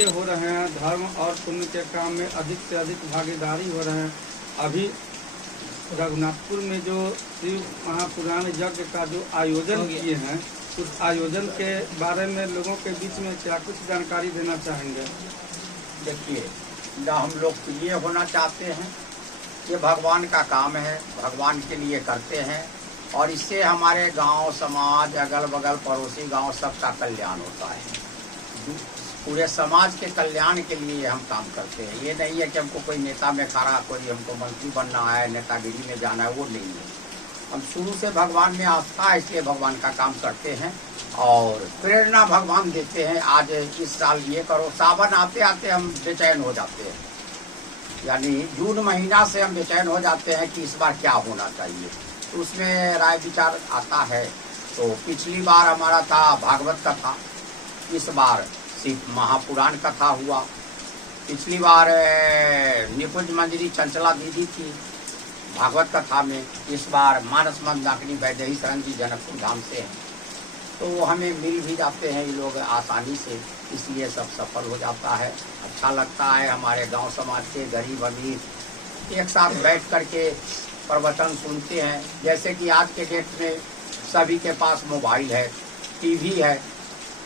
यज्ञ हो रहे हैं, धर्म और पुण्य के काम में अधिक से अधिक भागीदारी हो रहे हैं। अभी रघुनाथपुर में जो शिव महापुराण यज्ञ का जो आयोजन किए हैं, उस आयोजन के बारे में लोगों के बीच में क्या कुछ जानकारी देना चाहेंगे? देखिए, हम लोग प्रिय होना चाहते हैं, ये भगवान का काम है, भगवान के लिए करते हैं और इससे हमारे गांव, समाज, अगल बगल पड़ोसी गांव सबका कल्याण होता है। पूरे समाज के कल्याण के लिए हम काम करते हैं। ये नहीं है कि हमको कोई नेता में खड़ा, कोई हमको मंत्री बनना है, नेतागिरी में जाना है, वो नहीं है। हम शुरू से भगवान में आस्था है, इसलिए भगवान का काम करते हैं और प्रेरणा भगवान देते हैं। आज इस साल ये करो, सावन आते आते हम बेचैन हो जाते हैं, यानी जून महीना से हम बेचैन हो जाते हैं कि इस बार क्या होना चाहिए। तो उसमें राय विचार आता है। तो पिछली बार हमारा था भागवत कथा, इस बार शिव महापुराण कथा हुआ। पिछली बार निकुंज मंजरी चंचला दीदी थी भागवत कथा में, इस बार मानस मंदाकिनी वैदेही शरण जी जनकपुर धाम से हैं। तो हमें मिल भी जाते हैं ये लोग आसानी से, इसलिए सब सफल हो जाता है। अच्छा लगता है। हमारे गांव समाज के गरीब अमीर एक साथ बैठ करके प्रवचन सुनते हैं। जैसे कि आज के डेट में सभी के पास मोबाइल है, टीवी है,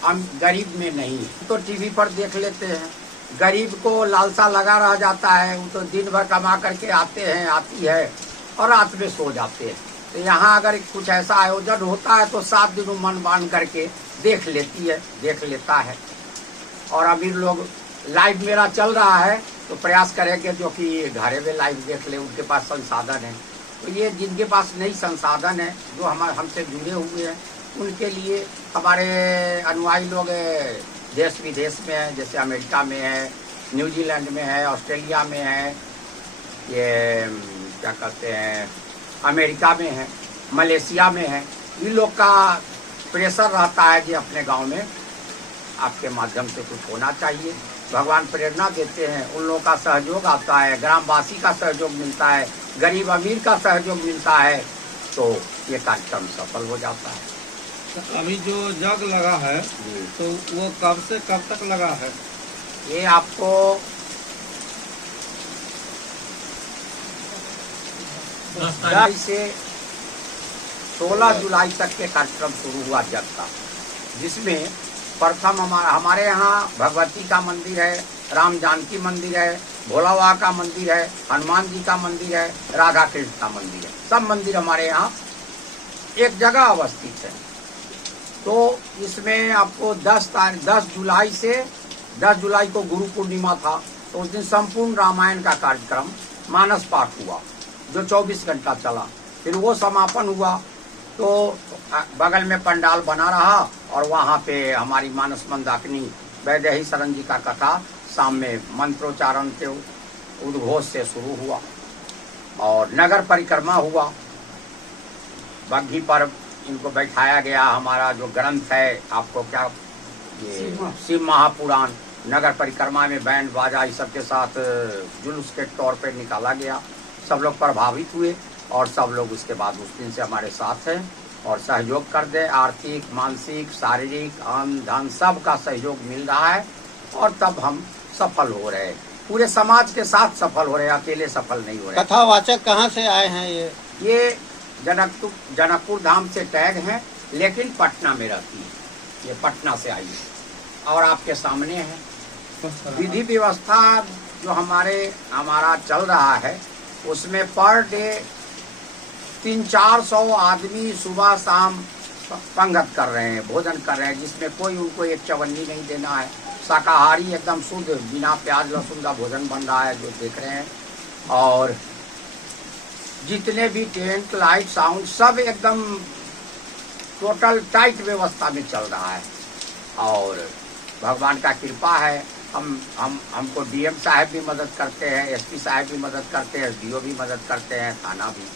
हम गरीब में नहीं तो टीवी पर देख लेते हैं। गरीब को लालसा लगा रह जाता है, वो तो दिन भर कमा करके आते हैं, आती है और रात में सो जाते हैं। तो यहाँ अगर कुछ ऐसा आयोजन होता है तो 7 दिन मन बांध करके देख लेता है। और अमीर लोग लाइव मेरा चल रहा है तो प्रयास करेंगे जो कि घरे में लाइव देख ले, उनके पास संसाधन है। तो ये जिनके पास नहीं संसाधन है, जो हमसे जुड़े हुए हैं, उनके लिए हमारे अनुयायी लोग देश विदेश में है, जैसे अमेरिका में है, न्यूजीलैंड में है, ऑस्ट्रेलिया में है, ये क्या कहते हैं अमेरिका में है, मलेशिया में है। इन लोग का प्रेशर रहता है कि अपने गांव में आपके माध्यम से कुछ होना चाहिए। भगवान प्रेरणा देते हैं, उन लोगों का सहयोग आता है, ग्रामवासी का सहयोग मिलता है, गरीब अमीर का सहयोग मिलता है, तो ये कार्यक्रम सफल हो जाता है। तो अभी जो जग लगा है तो वो कब से कब तक लगा है? ये आपको जुलाई से 16 जुलाई तक के कार्यक्रम शुरू हुआ जग का, जिसमें प्रथम हमारे यहाँ भगवती का मंदिर है, राम जानकी मंदिर है, भोला बाबा का मंदिर है, हनुमान जी का मंदिर है, राधा कृष्ण का मंदिर है। सब मंदिर हमारे यहाँ एक जगह अवस्थित है। तो इसमें आपको 10 जुलाई को गुरु पूर्णिमा था, तो उस दिन संपूर्ण रामायण का कार्यक्रम मानस पाठ हुआ जो 24 घंटा चला। फिर वो समापन हुआ तो बगल में पंडाल बना रहा और वहाँ पे हमारी मानस मंदाकिनी वैदेही शरण जी का कथा शाम में मंत्रोच्चारण के उद्घोष से शुरू हुआ और नगर परिक्रमा हुआ। बग्घी पर इनको बैठाया गया। हमारा जो ग्रंथ है आपको क्या, ये शिव महापुराण नगर परिक्रमा में बैंड बाजा इस सब के साथ जुलूस के तौर पे निकाला गया। सब लोग प्रभावित हुए और सब लोग उसके बाद उस दिन से हमारे साथ हैं और सहयोग कर दे। आर्थिक, मानसिक, शारीरिक, अन्न धन सब का सहयोग मिल रहा है और तब हम सफल हो रहे हैं। पूरे समाज के साथ सफल हो रहे हैं, अकेले सफल नहीं हो रहे। कथावाचक कहाँ से आए हैं? ये जनकपुर धाम से टैग हैं, लेकिन पटना में रहती है। ये पटना से आई है और आपके सामने है। विधि व्यवस्था जो हमारा चल रहा है उसमें पर डे 300-400 आदमी सुबह शाम पंगत कर रहे हैं, भोजन कर रहे हैं, जिसमें कोई उनको एक चवन्नी नहीं देना है। शाकाहारी एकदम शुद्ध बिना प्याज लहसुन का भोजन बन रहा है जो देख रहे हैं। और जितने भी टेंट, लाइट, साउंड सब एकदम टोटल टाइट व्यवस्था में चल रहा है और भगवान का कृपा है। हमको डीएम साहब भी मदद करते हैं, एसपी साहब भी मदद करते हैं, एसडीओ भी मदद करते हैं, थाना भी,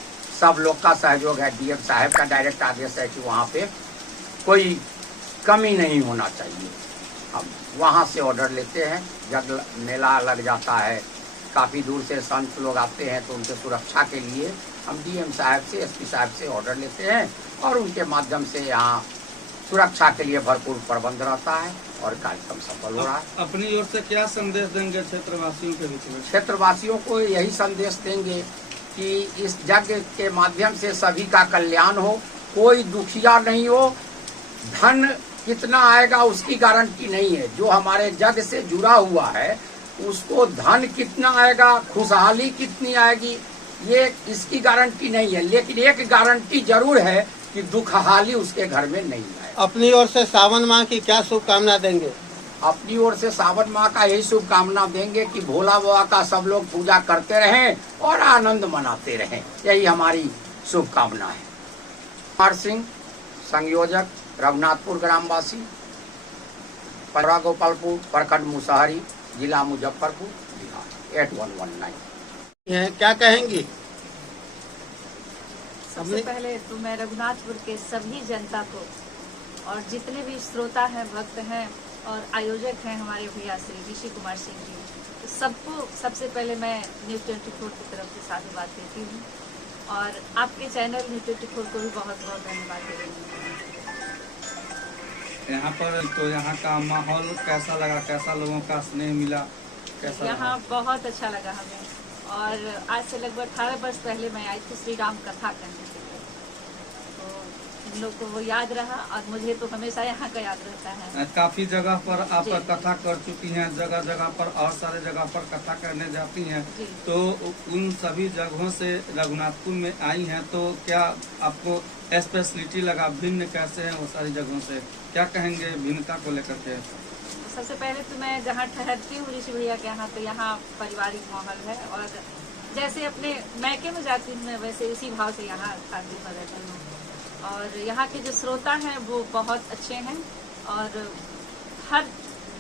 सब लोग का सहयोग है। डीएम साहब का डायरेक्ट आदेश है कि वहाँ पे कोई कमी नहीं होना चाहिए। हम वहाँ से ऑर्डर लेते हैं। जब मेला लग जाता है, काफ़ी दूर से संत लोग आते हैं, तो उनके सुरक्षा के लिए हम डीएम साहब से, एसपी साहब से ऑर्डर लेते हैं और उनके माध्यम से यहाँ सुरक्षा के लिए भरपूर प्रबंध रहता है और कार्यक्रम सफल हो रहा है। अपनी ओर से क्या संदेश देंगे क्षेत्रवासियों के बीच में? क्षेत्रवासियों को यही संदेश देंगे कि इस यज्ञ के माध्यम से सभी का कल्याण हो, कोई दुखिया नहीं हो। धन कितना आएगा उसकी गारंटी नहीं है, जो हमारे यज्ञ से जुड़ा हुआ है उसको धन कितना आएगा, खुशहाली कितनी आएगी, ये इसकी गारंटी नहीं है। लेकिन एक गारंटी जरूर है कि दुखहाली उसके घर में नहीं आए। अपनी ओर से सावन माह की क्या शुभकामना देंगे? अपनी ओर से सावन माह का यही शुभकामना देंगे कि भोला बाबा का सब लोग पूजा करते रहें और आनंद मनाते रहें, यही हमारी शुभकामना है। कुमार सिंह, संयोजक, रघुनाथपुर ग्रामवासी, परा गोपालपुर, प्रखंड मुसहरी, जिला मुजफ्फरपुर, बिहार 8119। क्या कहेंगी? सबसे पहले तो मैं रघुनाथपुर के सभी जनता को और जितने भी श्रोता हैं, भक्त हैं और आयोजक हैं हमारे भैया श्री ऋषि कुमार सिंह जी, तो सबको सबसे पहले मैं न्यूज़ 24 की तरफ से साधुवाद देती हूँ और आपके चैनल न्यूज़ 24 को भी बहुत बहुत धन्यवाद दे रही हूँ। यहाँ पर तो यहाँ का माहौल कैसा लगा, कैसा लोगों का स्नेह मिला, कैसा यहाँ लगा? बहुत अच्छा लगा हमें और आज से लगभग 18 वर्ष पहले मैं आई थी श्री राम कथा करने के लिए, तो इन लोग को वो याद रहा और मुझे तो हमेशा यहाँ का याद रहता है। काफी जगह पर आप जी। कथा कर चुकी हैं, जगह जगह पर और सारे जगह पर कथा करने जाती हैं, जी। तो उन सभी जगहों से रघुनाथपुर में आई हैं, तो क्या आपको स्पेशलिटी लगा, भिन्न कैसे है वो सारी जगहों से, क्या कहेंगे भिन्नता को लेकर के? सबसे पहले तो मैं जहाँ ठहरती हूँ ऋषि भैया के यहाँ, तो यहाँ पारिवारिक माहौल है और जैसे अपने मैके में जाती हूँ मैं वैसे इसी भाव से यहाँ आती हूँ रहती हूँ। और यहाँ के जो श्रोता हैं वो बहुत अच्छे हैं और हर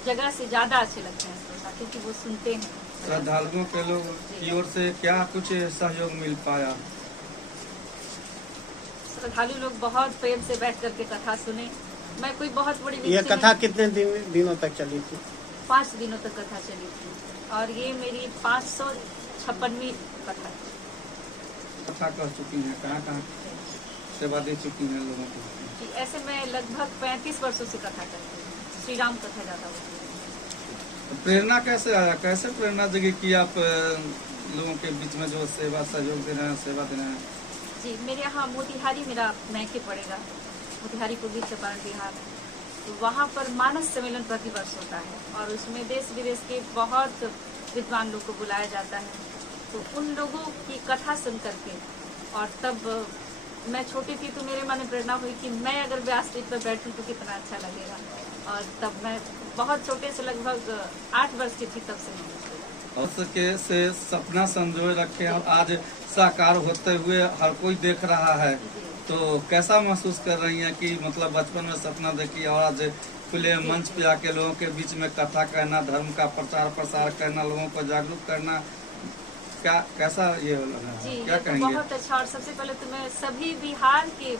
जगह से ज़्यादा अच्छे लगते हैं श्रोता, क्योंकि वो सुनते हैं। श्रद्धालुओं के लोग की ओर से क्या कुछ सहयोग मिल पाया? श्रद्धालु लोग बहुत प्रेम से बैठ करके कथा सुने। मैं कोई बहुत बड़ी ये कथा कितने दिनों तक चली थी? 5 दिनों तक कथा चली थी और ये मेरी 556वीं कथा। कथा कर चुकी हैं, कहाँ कहाँ सेवा दे चुकी हैं लोगों को? जी, ऐसे मैं लगभग 35 वर्षों से कथा करती हूँ, श्री राम कथा ज़्यादा होती है। प्रेरणा कैसे आया, कैसे प्रेरणा जगी कि आप लोगों के बीच में जो सेवा सहयोग दे रहे हैं, सेवा दे रहे हैं? जी, मेरे यहाँ मोतिहारी मेरा मैके पड़ेगा, मोतिहारी पूर्वी चंपारण बिहार, तो वहाँ पर मानस सम्मेलन प्रतिवर्ष होता है और उसमें देश विदेश के बहुत विद्वान लोग को बुलाया जाता है। तो उन लोगों की कथा सुन करके, और तब मैं छोटी थी तो मेरे मन में प्रेरणा हुई कि मैं अगर व्यासपीठ पर बैठूं तो कितना अच्छा लगेगा, और तब मैं बहुत छोटे से लगभग 8 वर्ष की थी तब से मैं के से सपना संजोए रखे और आज साकार होते हुए हर कोई देख रहा है, तो कैसा महसूस कर रही हैं कि मतलब बचपन में सपना देखी और आज खुले मंच पे आके लोगों के बीच में कथा करना, धर्म का प्रचार प्रसार करना, लोगों को जागरूक करना, क्या कैसा ये लगा? जी, क्या ये तो कहेंगे? बहुत अच्छा। और सबसे पहले तो मैं सभी बिहार के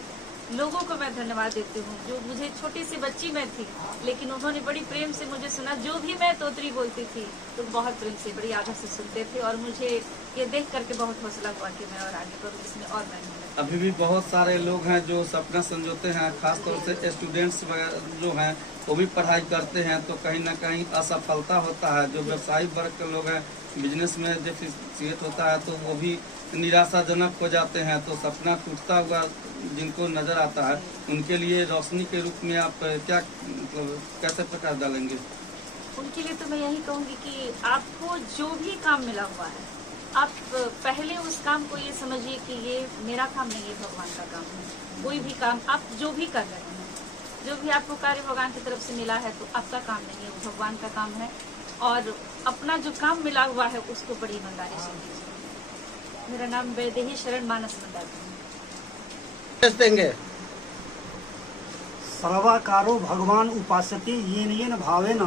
लोगों को मैं धन्यवाद देती हूँ, जो मुझे छोटी सी बच्ची मैं थी लेकिन उन्होंने बड़ी प्रेम से मुझे सुना। जो भी मैं तोतरी बोलती थी तो बहुत प्रेम से, बड़ी आदर से सुनते थे और मुझे ये देख करके बहुत हौसला हुआ कि मैं और आगे बढ़ूँ इसमें और मैं अभी भी बहुत सारे लोग हैं जो सपना संजोते हैं, खासतौर से स्टूडेंट्स जो हैं वो भी पढ़ाई करते हैं, तो कहीं ना कहीं असफलता होता है। जो व्यवसायिक वर्ग के लोग हैं, बिजनेस में डेफिसिएट होता है तो वो भी निराशाजनक हो जाते हैं। तो सपना टूटता हुआ जिनको नजर आता है उनके लिए रोशनी के रूप में आप क्या मतलब कैसे प्रकाश डालेंगे? उनके लिए तो मैं यही कहूँगी कि आपको जो भी काम मिला हुआ है, आप पहले उस काम को ये समझिए कि ये मेरा काम नहीं है, भगवान का काम है। कोई भी काम आप जो भी कर रहे हैं, जो भी आपको कार्य भगवान की तरफ से मिला है तो आपका काम नहीं है, वो भगवान का काम है। और अपना जो काम मिला हुआ है उसको बड़ी ईमानदारी से कीजिए। मेरा नाम वैदेही शरण मानस मंडल देंगे। सर्वाकारो भगवान उपासते येन येन भावेन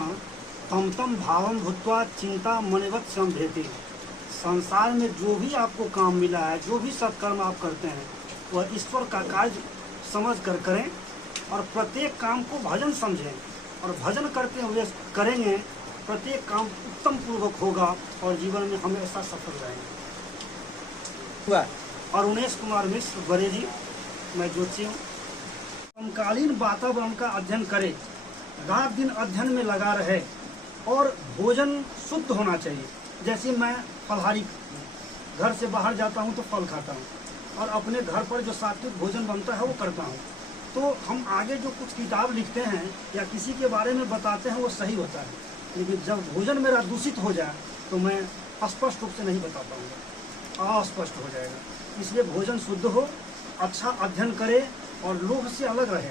तम तम भावम भूत्वा चिंता मनिवत संभेते। संसार में जो भी आपको काम मिला है, जो भी सत्कर्म आप करते हैं, वह ईश्वर का कार्य समझ कर करें और प्रत्येक काम को भजन समझें और भजन करते हुए करेंगे, प्रत्येक काम उत्तम पूर्वक होगा और जीवन में हमेशा सफल रहेंगे। और उमेश कुमार मिश्र बरेली, मैं ज्योतिषी हूँ। समकालीन वातावरण का अध्ययन करे, रात दिन अध्ययन में लगा रहे और भोजन शुद्ध होना चाहिए। जैसे मैं फलाहारी, घर से बाहर जाता हूँ तो फल खाता हूँ और अपने घर पर जो सात्विक भोजन बनता है वो करता हूँ। तो हम आगे जो कुछ किताब लिखते हैं या किसी के बारे में बताते हैं वो सही होता है, लेकिन जब भोजन मेरा दूषित हो जाए तो मैं स्पष्ट रूप से नहीं बता पाऊँगा, अस्पष्ट हो जाएगा। इसलिए भोजन शुद्ध हो, अच्छा अध्ययन करे और लोभ से अलग रहे।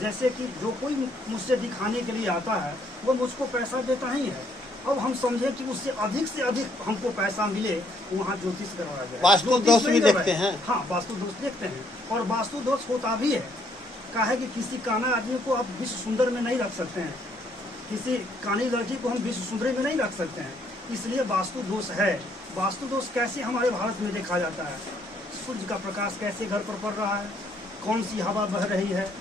जैसे कि जो कोई मुझसे दिखाने के लिए आता है वो मुझको पैसा देता ही है, अब हम समझे कि उससे अधिक हमको पैसा मिले, वहाँ ज्योतिष करवाया जाए। वास्तु दोष भी देखते हैं। हाँ, वास्तु दोष देखते हैं और वास्तु दोष होता भी है। कहा है कि किसी काना आदमी को आप विश्व सुंदर में नहीं रख सकते हैं, किसी कानी लड़की को हम विश्व सुंदरी में नहीं रख सकते हैं, इसलिए वास्तु दोष है। वास्तु दोष कैसे हमारे भारत में देखा जाता है? सूर्य का प्रकाश कैसे घर पर पड़ रहा है, कौन सी हवा बह रही है,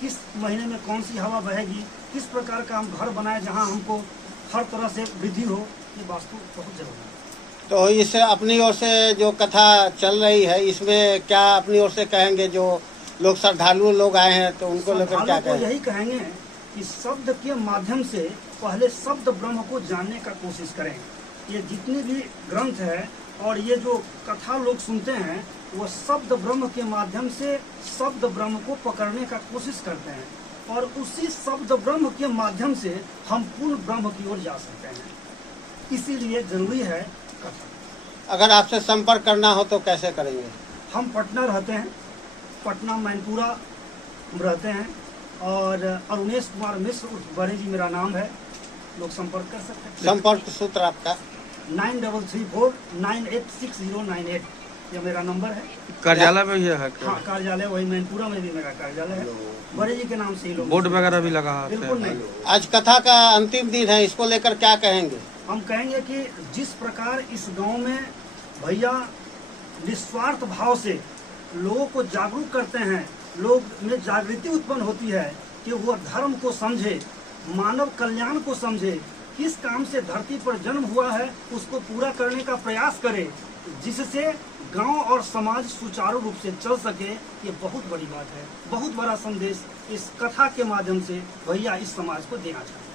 किस महीने में कौन सी हवा बहेगी, किस प्रकार का हम घर बनाए जहाँ हमको हर तरह से वृद्धि हो, ये वास्तु बहुत जरूरी है। तो इस अपनी ओर से जो कथा चल रही है इसमें क्या अपनी ओर से कहेंगे? जो लोग श्रद्धालु लोग आए हैं तो उनको लेकर क्या कहेंगे? यही कहेंगे कि शब्द के माध्यम से पहले शब्द ब्रह्म को जानने का कोशिश करें। ये जितने भी ग्रंथ है और ये जो कथा लोग सुनते हैं वो शब्द ब्रह्म के माध्यम से शब्द ब्रह्म को पकड़ने का कोशिश करते हैं और उसी शब्द ब्रह्म के माध्यम से हम पूर्ण ब्रह्म की ओर जा सकते हैं। इसीलिए जरूरी है कथा। अगर आपसे संपर्क करना हो तो कैसे करेंगे? हम पटना रहते हैं, पटना मैनपुरा रहते हैं और अरुणेश कुमार मिश्र उर्फ बड़े जी मेरा नाम है, लोग संपर्क कर सकते हैं। संपर्क सूत्र आपका 9334986098 ये मेरा नंबर है। कार्यालय में ही है? हाँ, कार्यालय वही मैनपुरा में भी मेरा कार्यालय है, बड़े जी के नाम से ही लोग। बोर्ड वगैरह भी लगा है? बिल्कुल नहीं। आज कथा का अंतिम दिन है, इसको लेकर क्या कहेंगे? हम कहेंगे कि जिस प्रकार इस गांव में भैया निस्वार्थ भाव से लोगों को जागरूक करते हैं, लोग में जागृति उत्पन्न होती है कि वो धर्म को समझे, मानव कल्याण को समझे, किस काम से धरती पर जन्म हुआ है उसको पूरा करने का प्रयास करे, जिससे गांव और समाज सुचारू रूप से चल सके। ये बहुत बड़ी बात है, बहुत बड़ा संदेश इस कथा के माध्यम से भैया इस समाज को देना चाहते हैं।